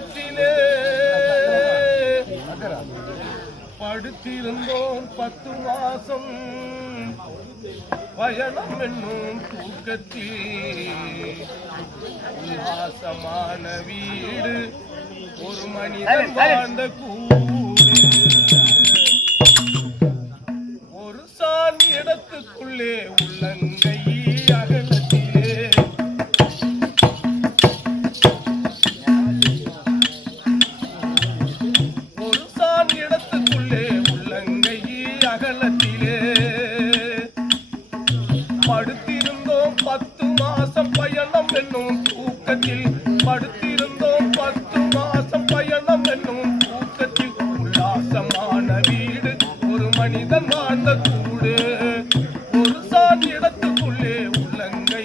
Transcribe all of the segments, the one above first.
அகலத்திலே படுத்திருந்தோம் 10 மாசம் பயணம் என்னும் தூக்கத்தில் உல்லாசமான வீடு ஒரு மனிதன் வாழ்ந்த கூடு ஒரு சான் இடத்துக்குள்ளே உள்ளங்கை அகலத்திலே ஒரு சான் இடத்துக்குள்ளே உள்ளங்கை அகலத்திலே படுத்திருந்தோம் 10 மாசம் பயணம் என்னும் தூக்கத்தில் படுத்திருந்தோம் 10 மாசம் பயணம் என்னும் தூக்கத்தில் உல்லாசமான வீடு ஒரு மனிதன் வாழ்ந்த கூடு ஒரு சான் இடத்துக்குள்ளே உள்ளங்கை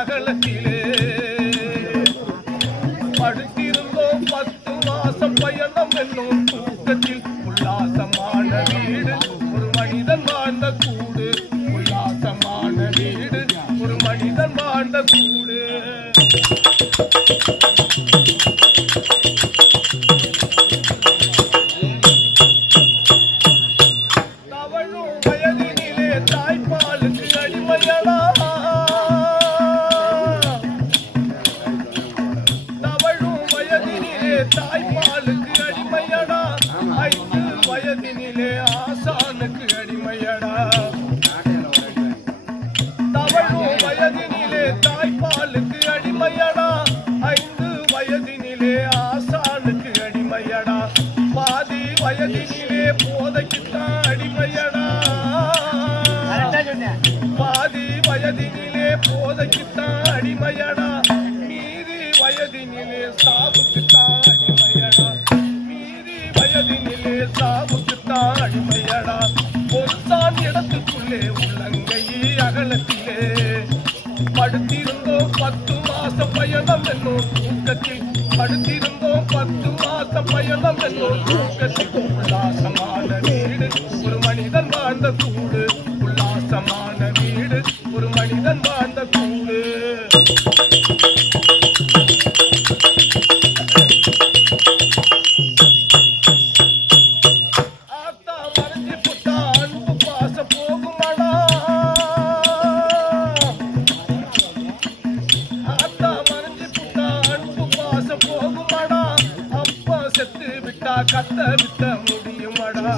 அகலத்திலே படுத்திருந்தோம் 10 மாசம் பயணம் என்னும் தூக்கத்தில் உல்லாசமான வீடு ஒரு மனிதன் வாழ்ந்த கூடு உல்லாசமான வீடு ஒரு மனிதன் வாழ்ந்த கூடு தவழும் வயதினிலே தாய்ப்பாலுக்கு அடிமையடா தவழும் வயதினிலே தாய்ப்பாலுக்கு அடிமையடா 5 வயதினிலே ஆசானுக்கு அடிமையடா தவழும் வயதினிலே தாய்ப்பாலுக்கு அடிமையடா 5 வயதினிலே ஆசானுக்கு அடிமையடா பாதி வயதினிலே போதைக்குத்தான் அடிமையடா பாதி வயதினிலே போதைக்குத்தான் அடிமையடா மீதி வயதினிலே சாவுக்குத்தான் அடிமையடா மீதி வயதினிலே சாவுக்குத்தான் அடிமையடா ஒரு சான் இடத்துக்குள்ளே உள்ளங்கை அகலத்திலே படுத்திருந்தோம் 10 மாசம் பயணம் என்னும் தூக்கத்தில் படுத்திருந்தோம் 10 மாசம் பயணம் என்னும் தூக்கத்தில் உல்லாசமான வீடு ஒரு மனிதன் வாழ்ந்த கூடு உல்லாசமான வீடு ஒரு மனிதன் வாழ்ந்த கூடு ஆத்தா மறைஞ்சு புட்டா அன்பு பாச போகுமாடா ஆத்தா மறைஞ்சு புட்டா அன்பு பாச போகுமாடா அப்பா செத்து விட்டா கத்த விட்ட முடியுமாடா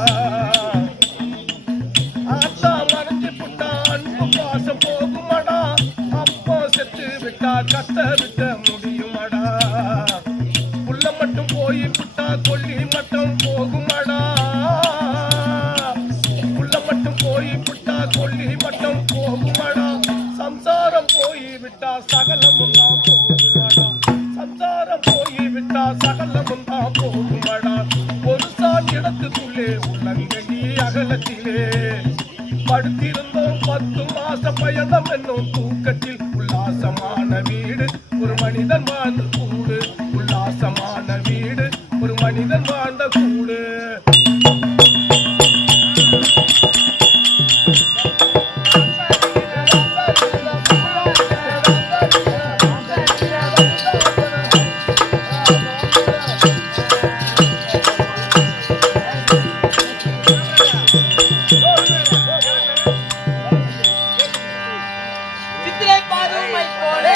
ஆத்தா மறைஞ்சு புட்டா அன்பு பாச போகுமாடா அப்பா செத்து விட்டா கத்த விட்ட முடியுமாடா புள்ள மட்டும் போய் விட்டா கொல்லி மட்டும் போகுமாடா புள்ள மட்டும் போய் விட்டா கொல்லி மட்டும் போகுமாடா சம்சாரம் போய் விட்டா சகலமும் தான் போகுமாடா சம்சாரம் போய் விட்டா சகலமும் தான் போகுமாடா ஒரு சான் இடத்துக்குள்ளே உள்ளங்கை அகலத்திலே படுத்திருந்தோம் 10 மாசம் பயணம் என்னும் தூக்கத்தில் உல்லாசமான வீடு ஒரு மனிதன் வாழ்ந்த கூடு உல்லாசமான வீடு ஒரு மனிதன் வாழ்ந்த கூடு சித்திரை பாதுமை போலே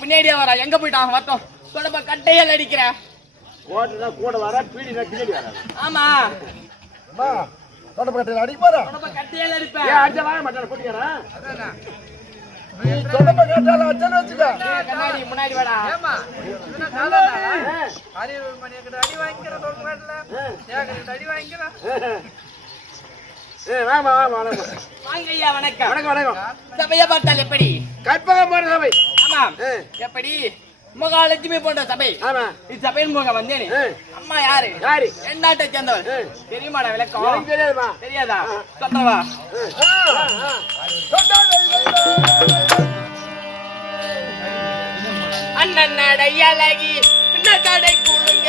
பின்னாடியே வரா எங்க போயிட்டான் வரட்டும் தொடப்ப கட்டையால் அடிக்கிற கூட வர பீடி பின்னாடி வர ஆமா தொடப்ப கட்டையில அடிப்பாரா தொடப்ப கட்டையால் அடிப்பேன் அடிச்ச வாங்க மாட்டான போட்டியாரா நீ தொடப்ப கட்டையில அடிச்சன வச்சுக்க கண்ணாடி முன்னாடி வாடா ஏமா இவன காலாடா ஆரியர் மணி கிட்ட அடி வாங்கிற தொடப்ப கட்டல ஏகட்ட அடி வாங்கிற வாமா வாங்க ஐயா வணக்கம் வணக்கம் சபையை பார்த்தால் எப்படி கற்பகம் போற சபை ஆமா எப்படி மகாலட்சுமி போன்ற சபை ஆமா இது சபையின் முக வந்தேனே அம்மா யாரு என் நாட்டை சேர்ந்தவர் தெரியுமாடா விளக்கம் தெரியாதுமா தெரியாதா சொல்றவா அண்ணன் நடை அழகி பின்ன கடை கூடுங்க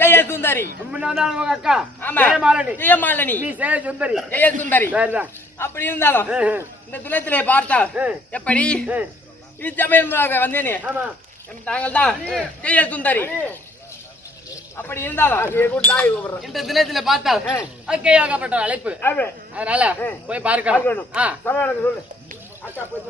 ஜெயசுந்தரி அக்கா ஜெயமாலினி நீ ஜெயசுந்தரி ஜெயசுந்தரி அப்படி இருந்தாலும் இந்த துலத்திலே பார்த்தா எப்படி இச்சமயம் வந்தேனே நாங்கள் தான் ஜெயசுந்தரி அப்படி இருந்தாலும் இந்த தினத்திலே பார்த்தால் அக்கையாகப்பட்ட அழைப்பு அதனால போய் பார்க்கலாம் சொல்லு அக்கா போய்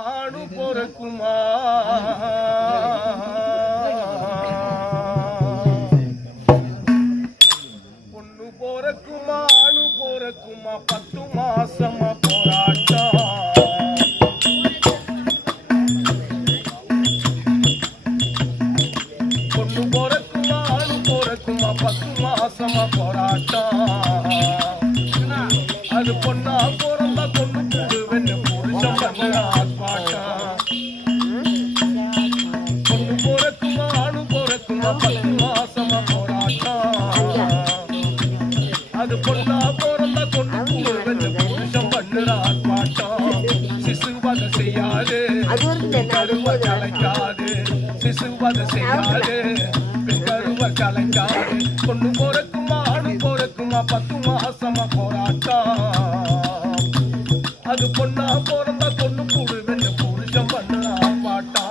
ஆணு பொறக்குமா பொண்ணு போறக்குமா ஆணு போறக்குமா 10 மாசமா போராட்டம் பொண்ணு போறக்குமா ஆணு போறக்குமா 10 மாசமா போராட்டம் அது பொண்ணா போறந்தா கொண்டு போடுவேன்னு புருஷன் பண்ண ஆர்ப்பாட்டம் பொண்ணு போறக்குமா ஆணு போறக்குமா 10 மாசமா போராட்டம் அது பொண்ணா போறந்தா கொண்டு போடுவேன்னு புருஷன் பண்ணுற ஆர்ப்பாட்டம் சிசுவதை செய்யாது கருவ கலைக்காது சிசுவதை செய்யாது கருவ கலைக்காது பொண்ணு போறக்குமா ஆணு போறக்குமா 10 மாசமா போராட்டம் அது பொண்ணா போறந்தா கொண்டு போடுவேன்னு புருஷன் பண்ணுற ஆர்ப்பாட்டம்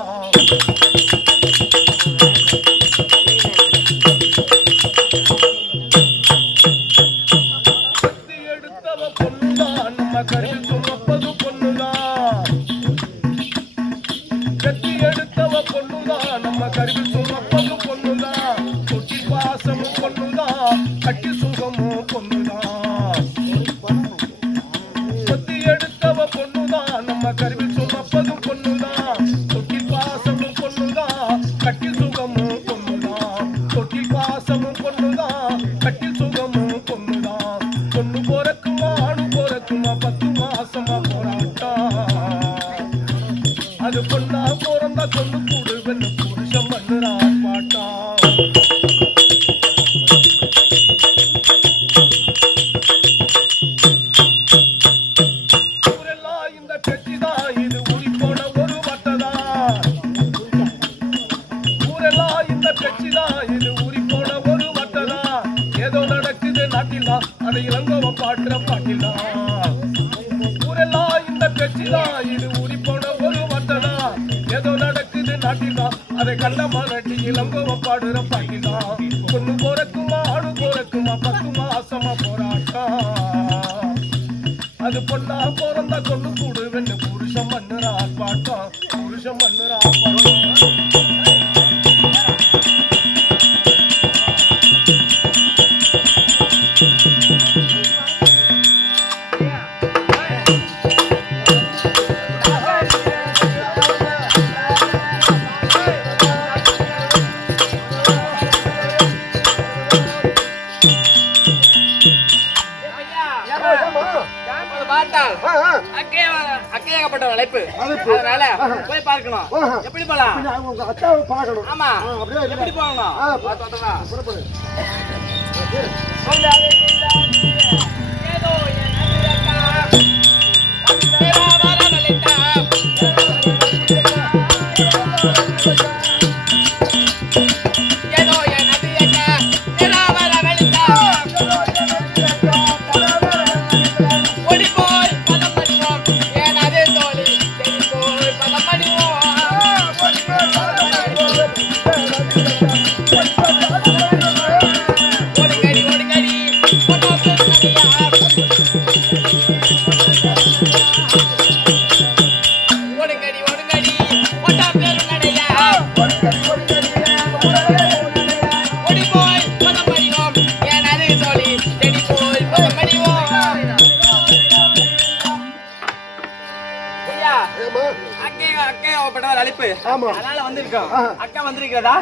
எடுத்தவ பொண்ணுதான் நம்ம கருவி சுமப்பது பொண்ணுதான் கத்தி எடுத்தவ பொண்ணுதான் நம்ம கருவி சுமப்பது பொண்ணுதான் தொட்டி பாசமும் பொண்ணுதான் கட்டி சுகமும் பொண்ணுதான் கத்தி எடுத்தவ பொண்ணுதான் நம்ம கருவி சுமப்பதும் பொண்ணுதான் தொட்டி பாசமும் பொண்ணுதான் கட்டி சுகமும் பொண்ணுதான் தொட்டி பாசமும் பொண்ணுதான் கட்டி சுகமும் பொண்ணுதான் பொண்ணு போறக்குமா ஆணு போறக்குமா 10 மாசமா போராட்டம் அது பொண்ணா போறந்தா கொண்டு கூடுவேன்னு புருஷன் பண்ணுற ஆர்ப்பாட்டம் ஊரெல்லாம் இந்த பெட்டிதான் இது ஊறி போன ஒரு வட்டதான் ஊரெல்லாம் இந்த பெட்டிதான் இது ஊறி போன ஒரு வட்டதான் ஏதோ நடக்குது நாட்டில்தான் அதை இளங்கோவ பாட்டுற பாட்டில்தான் ஊரெல்லாம் இந்த பெட்டிதான் இது ஊறி போன ஒரு வட்டதான் ஏதோ நடக்குது நாட்டில்தான் அதை கண்டமா நட்டி இளங்கோவ பாடுற பாட்டில்தான் பொண்ணு போறக்குமா ஆணு போறக்குமா 10 மாசமா போராட்டம் அது பொண்ணா போறந்தா கொண்டு கூடுவேன்னு புருஷன் பண்ணுற ஆர்ப்பாட்டம் புருஷன் பண்ணுற ஆர்ப்பாட்டம் ஒரு அழைப்பு. அதனால போய் பார்க்கணும். எப்படி போலாம்? உங்க அத்தாவை பார்க்கணும். ஆமா. அப்படியே எப்படி போகணும்? பார்த்து வந்தா புறப்படு. ஏதோ என் அண்ணக்கா வரவழைத்தா ஏதோ என் அண்ணக்கா வரவழைத்தா ஒளி போய் பதம் பண்ணுவோம் ஏன் அதே தோழி செடி போய் பதம் பண்ணுவோம் ஒடுங்கடி ஒடுங்கடி ஒட்டா பெருங்கடியா ஒடுங்கடி ஒடுங்கடி ஒட்டா பெருங்கடையா ஒடி போய் பதம் பண்ணுவோம் ஏன் அதே தோழி செடி போய் பதம் பண்ணுவோம் ஐயா ஏம்மா? அக்கே அக்கே அவப்பட்ட ஒரு அழைப்பு ஆமா. அதனால வந்திருக்கோம் அக்கா வந்திருக்கிறதா